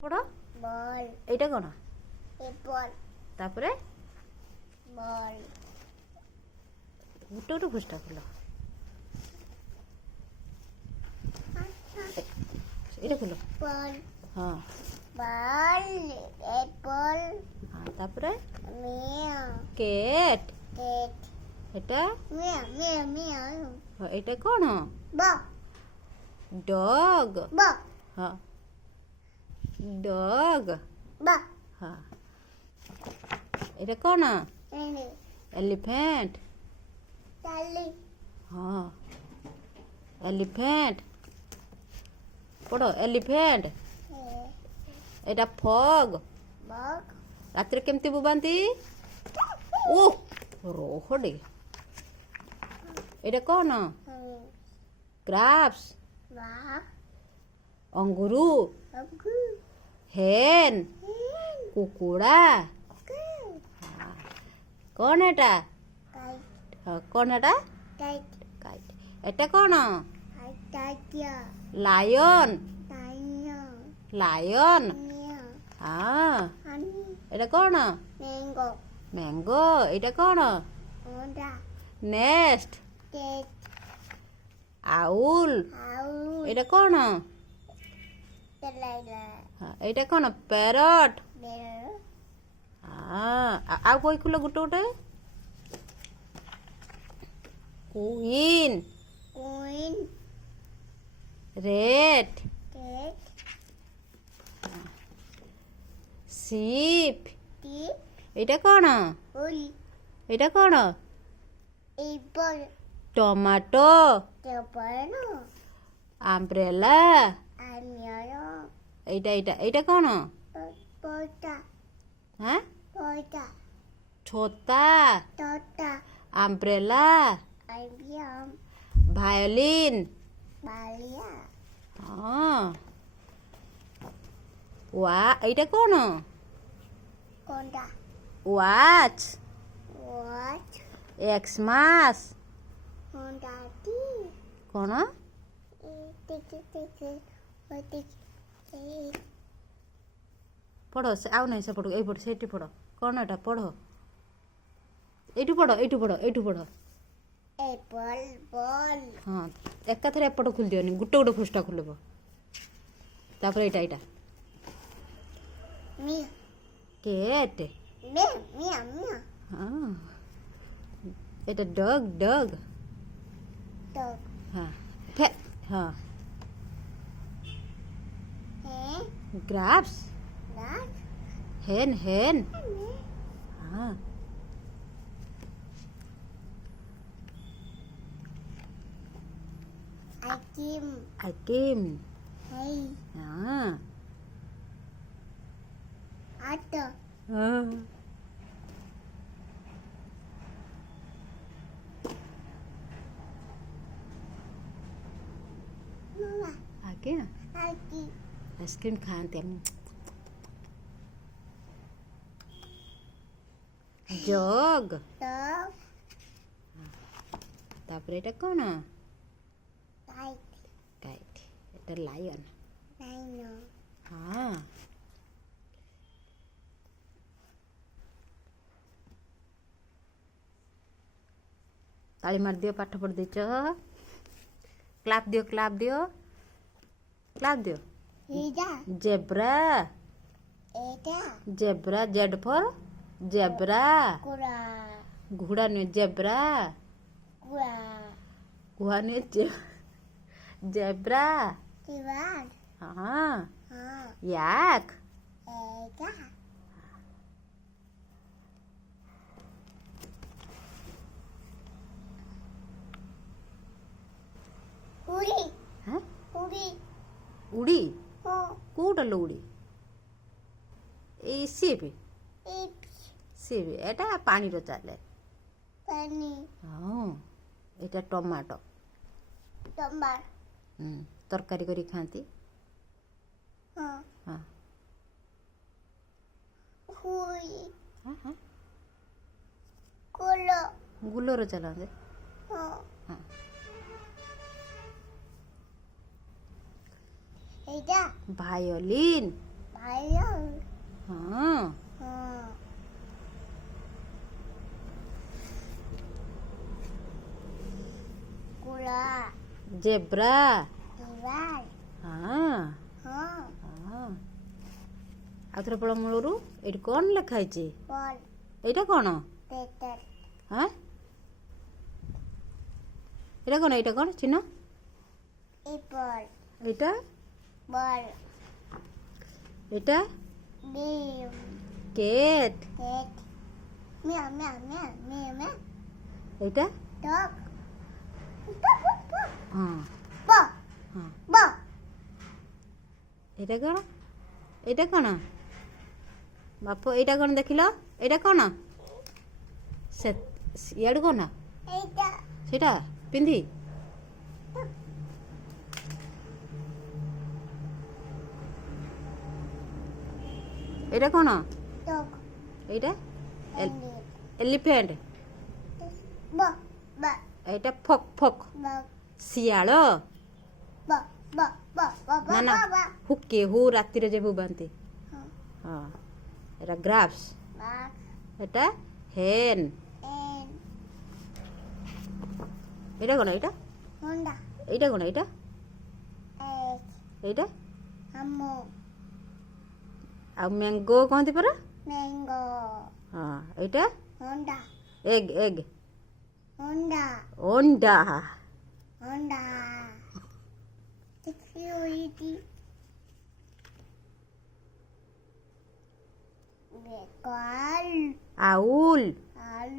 পড়ো বল এইটা কোন এপল তারপরে বল গুটো গুটো ফুসটা খুলো এটা খুলো বল হ্যাঁ বল এপল হ্যাঁ তারপরে মিয়া কেট কেট এটা মিয়া মিয়া মিয়া হ্যাঁ, এটা কোন বা ডগ বা হ্যাঁ ডগ বা হ্যাঁ এটা কোন এনে এলিফ্যান্ট তালি হ্যাঁ এলিফ্যান্ট পড়ো এলিফ্যান্ট এটা ফগ বক ରାତିରେ କେମିତି ବୁବାନ୍ତି ଓ ରହ ଟିକେ ଏଇଟା କ'ଣ କ୍ରାପ୍ସ বা ଅଙ୍ଗୁରୁ ଅଗୁ ହେନ୍ କୁକୁଡ଼ା କ'ଣ ଏଟା କାଇଟ କ'ଣ ଏଟା କାଇଟ କାଇଟ୍ ଏଟା କ'ଣ ଆଇଟାକିଆ ଲାୟନ୍ ତାଇନା ଲାୟନ୍ ମିଆ ହଁ ଆନି ଏଟା କ'ଣ ମ୍ୟାଙ୍ଗୋ ମ୍ୟାଙ୍ଗୋ ଏଇଟା କ'ଣ ଅଣ୍ଡା ନେଷ୍ଟ କେଟ୍ ଆଉଲ୍ ଆଉ ଏଇଟା କ'ଣ ତେଲାଇଲା ଏଇଟା କ'ଣ ପ୍ୟାରଟ୍ ବେର ଆଉ କହି ଖୁଲ ଗୋଟେ ଗୋଟେ କୁଇନ୍ କୁଇନ ରେଟ୍ କେଟ୍ ସିପ୍ ଟି ଏଇଟା କ'ଣ ଉଲି ଏଇଟା କ'ଣ ଏପଲ ଟମାଟୋ ତେପନ ଆମ୍ବ୍ରେଲା ଆନିୟନ ଏଇଟା ଏଇଟା ଏଇଟା କ'ଣ ପଟା ହାଁ ପଟା ଛୋତା ତଟା ଆମ୍ବ୍ରେଲା ଆଇବିୟମ ଭାୟୋଲିନ୍ ବାଲିଆ ହଁ ଏଇଟା କ'ଣ କଣ୍ଡା ୱାଚ୍ ୱାଚ ଏକ୍ସମାସ୍ ହଣ୍ଡାଟି କ'ଣ ଟିକି ଟିକି ଟିକି ପଢ଼ ଆଉ ନାହିଁ ସେପଟକୁ ଏଇପଟ ସେଇଠି ପଢ଼ କ'ଣ ଏଟା ପଢ଼ ଏଇଠୁ ପଢ଼ ଏଇଠୁ ପଢ଼ ଏଇଠୁ ପଢ଼ ଏପଲ ବଲ ହଁ ଏକାଥରେ ଏପଟ ଖୋଲି ଦିଅନି ଗୋଟେ ଗୋଟେ ପୃଷ୍ଠା ଖୋଲିବ ତାପରେ ଏଇଟା ଏଇଟା ମିଆ କେଟ୍ ମିଆ ମିଆ ମିଆ ହଁ ଏଇଟା ଡଗ୍ ଡଗ୍ ଡଗ ହଁ ଫେ ହଁ ହେ ଗ୍ରାପ୍ସ ନାଟ ହେନ୍ ହେନ୍ ହଁ ଆକିମ ଆଇଟିମ୍ ହେଇ ହଁ ଆଟ ହଁ ମାମା ଆଜ୍ଞା ଆକି ଆଇସ୍କ୍ରିମ୍ ଖାଆନ୍ତି ଆମେ ଜଗ୍ ତ ତାପରେ ଏଇଟା କ'ଣ କାଇଟ କାଇଟ୍ ଏଇଟା ଲାୟନ୍ ନାଇନ ହଁ ତାଳି ମାରିଦିଅ ପାଠ ପଢ଼ି ଦେଇଛ କ୍ଲାପ୍ ଦିଅ କ୍ଲାପ୍ ଦିଅ କ୍ଲାପ୍ ଦିଅ ଏଇଟା ଜେବ୍ରା ଏଇଟା ଜେବ୍ରା ଜେଡ୍ ଫର୍ ଜେବ୍ରା କୁରା ଘୋଡ଼ା ନୁହେଁ ଜେବ୍ରା କୁରା କୁହା ନୁହେଁ ଜେବ୍ରା କିବାଡ଼ ହଁ ହଁ ୟାକ୍ ଏଇଟା ଉଡ଼ି ହଁ ଉଡ଼ି ଉଡ଼ି ହଁ କୋଉଟା ଲୋ ଉଡ଼ି ଏଇ ସିପ୍ ଇପ୍ ସିପ୍ ଏଇଟା ପାଣିର ଚାଲେ ପାନି ହଁ ଏଇଟା ଟମାଟୋ ଟମାଟ ତରକାରୀ କରି ଖାଆନ୍ତି ହଁ ହଁ ହୁଇ ହଁ ହଁ କୋଲ ଗୁଲର ଚାଲନ୍ତି ହଁ ହଁ ଏଇଟା ଭାୟୋଲିନ୍ ଭାଇ Ayam. हाँ Gula. Zebra Iwan. हाँ हाँ ଆଉ ଥରେ ପଳ ମୂଳରୁ ଏଇଠି କ'ଣ ଲେଖା ହେଇଛି Ball. ଏଇଟା କ'ଣ Teter. ହଁ ଏଇଟା କ'ଣ ଚିହ୍ନ Apple. ଏଇଟା Ball. ଏଇଟା Beam. କେଟ୍ Cat. Meow meow meow meow meow. ଏଇଟା Dog. Dog. Dog. ହଁ Ball. ହଁ Ball. ଏଇଟା କ'ଣ ବାପ ଏଇଟା କ'ଣ ଦେଖିଲ ଏଇଟା କ'ଣ ସେ ଇଆଡ଼ୁ କ'ଣ Ada. ସେଇଟା ପିନ୍ଧି ଏଇଟା କ'ଣ Dog. ଏଇଟା And ଏଲିଫେଣ୍ଟ Ball. Ball. ଏଇଟା ଫକ୍ ଫକ୍ Ball. ଶିଆଳ Ball. Ball. Ball. Ball. ନା ନା Ball. ହୁକେ ହୁ ରାତିରେ ଯେ ବୋବାନ୍ତି ହଁ ଏଇଟା ଗ୍ରାଫ୍ସ Ball. ଏଇଟା ହେନ୍ And ଏଇଟା କ'ଣ ଏଇଟା Honda. ଏଇଟା କ'ଣ ଏଇଟା Egg. ଏଇଟା Amo. ଆଉ ମ୍ୟାଙ୍ଗୋ କହନ୍ତି ପରା Mango. ହଁ ଏଇଟା Honda. Egg egg Honda. ଅଣ୍ଡା Honda. Security. Vehicle. ଆଉଲ୍ Al.